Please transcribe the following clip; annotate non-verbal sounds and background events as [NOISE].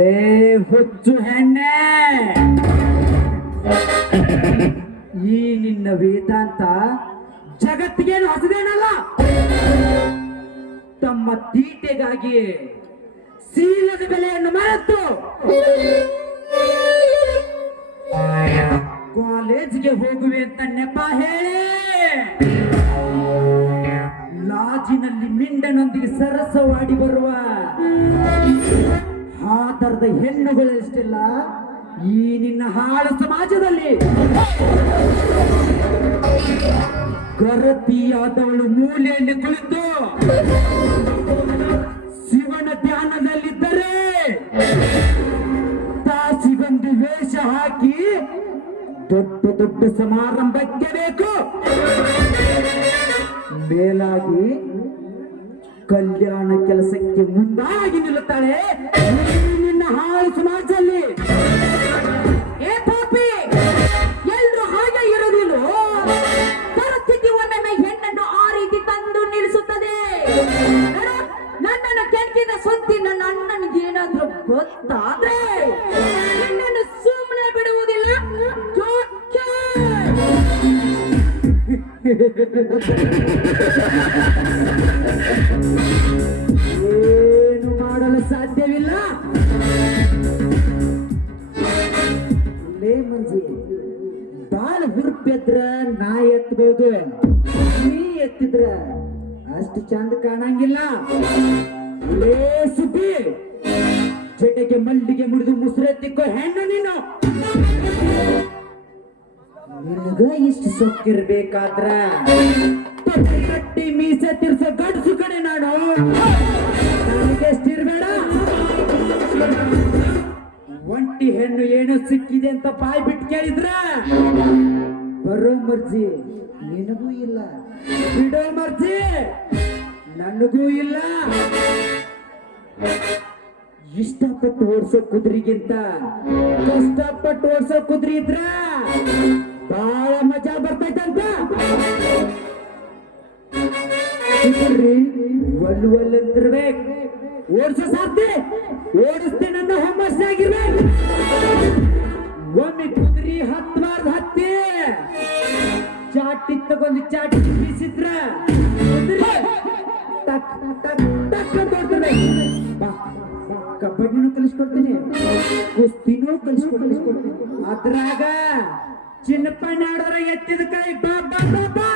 ಲೇ ಹುಚ್ಚು ಹೆಣ್ಣೆ. ಈ ನಿನ್ನ ವೇದಾಂತ ಜಗತ್ತಿಗೇನು ಹೊಸದೇನಲ್ಲ? ತಮ್ಮ ತೀಟೆಗಾಗಿ ಸೀಲದ ಬೆಲೆಯನ್ನು ಮರೆತು ಕಾಲೇಜ್ಗೆ ಹೋಗುವೆ ಅಂತ ನೆಪ ಹೇಳಿ. ಲಾಜಿನಲ್ಲಿ ಮಿಂಡನೊಂದಿಗೆ ಸರಸವಾಡಿ ಬರುವ ಆ ತರದ ಹೆಣ್ಣುಗಳೆಷ್ಟಿಲ್ಲ ಈ ನಿನ್ನ ಹಾಳು ಸಮಾಜದಲ್ಲಿ. ಗರತಿಯಾದವಳು ಮೂಲೆಯಲ್ಲಿ ಕುಳಿತು ಶಿವನ ಧ್ಯಾನದಲ್ಲಿದ್ದರೆ ತಾಸಿಗೊಂದು ವೇಷ ಹಾಕಿ ದೊಡ್ಡ ದೊಡ್ಡ ಸಮಾರಂಭಕ್ಕೆ ಬೇಕು. ಮೇಲಾಗಿ ಕಲ್ಯಾಣ ಕೆಲಸಕ್ಕೆ ಮುಂದಾಗಿ ನಿಲ್ಲುತ್ತಾಳೆ. ನಿನ್ನ ಹಾಳು ಸಮಾಜದಲ್ಲಿ. ಏ ಪಾಪಿ, ಎಲ್ರು ಹಾಗೆ ಇರೋದಿಲ್ಲ ಪರಿಸ್ಥಿತಿ ಒಮ್ಮೊಮ್ಮೆ ಹೆಣ್ಣನ್ನು ಆ ರೀತಿ ತಂದು ನಿಲ್ಲಿಸುತ್ತದೆ. ನನ್ನನ್ನು ಕೆಣಕಿದ ಸುದ್ದಿ ನನ್ನ ಅಣ್ಣನಿಗೆ ಏನಾದ್ರೂ ಗೊತ್ತಾದ್ರೆ ನಿನ್ನನ್ನು ಸುಮ್ಮನೆ ಬಿಡುವುದಿಲ್ಲ. ಜೋಕೆ. [LAUGHS] ಸಾಧ್ಯವಿಲ್ಲ. ಲೇ ಮಂಜಿ ಬಾಳ ಹುರ್ಪೆದ್ರ ನಾ ಎತ್ತಬಹುದು ನೀ ಎತ್ತಿದ್ರ ಅಷ್ಟು ಚಂದ ಕಾಣಂಗಿಲ್ಲ. ಲೇ ಸುದ್ದಿ ಜಟಗೆ ಮಲ್ಲಿಗೆ ಮುಡಿದು ಮುಸುರೆತ್ತಿಕ್ಕೋ ಹೆಣ್ಣು ನೀನು. ನಿನಗ ಇಷ್ಟು ಸೊಕ್ಕಿರ್ಬೇಕಾದ್ರ ಕಟ್ಟಿ ಮೀಸೆ ತಿರ್ಸೋ ಗಡ್ಸು ಕಡೆ ನಾನು ಸಿಕ್ಕಿದೆ ಅಂತ ಬಾಯ್ ಬಿಟ್ಟು ಕೇಳಿದ್ರ? ಬರೋ ಮರ್ಜಿ, ನಿನಗೂ ಇಲ್ಲ. ಬಿಡೋ ಮರ್ಜಿ, ನನಗೂ ಇಲ್ಲ. ಇಷ್ಟಪಟ್ಟು ಓಡಿಸೋ ಕುದುರೆಗಿಂತ, ಕಷ್ಟಪಟ್ಟು ಓಡಿಸೋ ಕುದುರೆ ಇದ್ರ ಬಹಳ ಮಜಾ ಬರ್ತೈತಂತ. ಕುದುರೆ ಒಲ್ ಒಲ್ ಅಂತಿರ್ಬೇಕು ಓಡಿಸೋ ಸಾಧ್ಯ? ಓಡಿಸ್ತೇನೆ ನನ್ನ ಹುಮ್ಮಸ್ಸಾಗಿರ್ಬೇಕು. ಒಮ್ಮೆ ಕುದುರೆ ಹತ್ಬಾರ್ದು ಹತ್ತಿ ಚಾಟಿ ತಗೊಂಡು ಚಾಟಿ ಬೀಸಿದ್ರ ಕುದುರೆ ಟಕ್ ಟಕ್ ಟಕ್ ಬಾ, ಕಬಡ್ಡಿನೂ ಕಲಿಸ್ಕೊಡ್ತೀನಿ. ಕುಸ್ತಿನೂ ಕಲಿಸ್ಕೊಡ್ತೀನಿ. ಅದ್ರಾಗ ಚಿನ್ನಪ್ಪಣ್ಣ ಆಡೋರ ಎತ್ತಿದ ಕೈ. ಬಾ ಬಾ ಬಾ.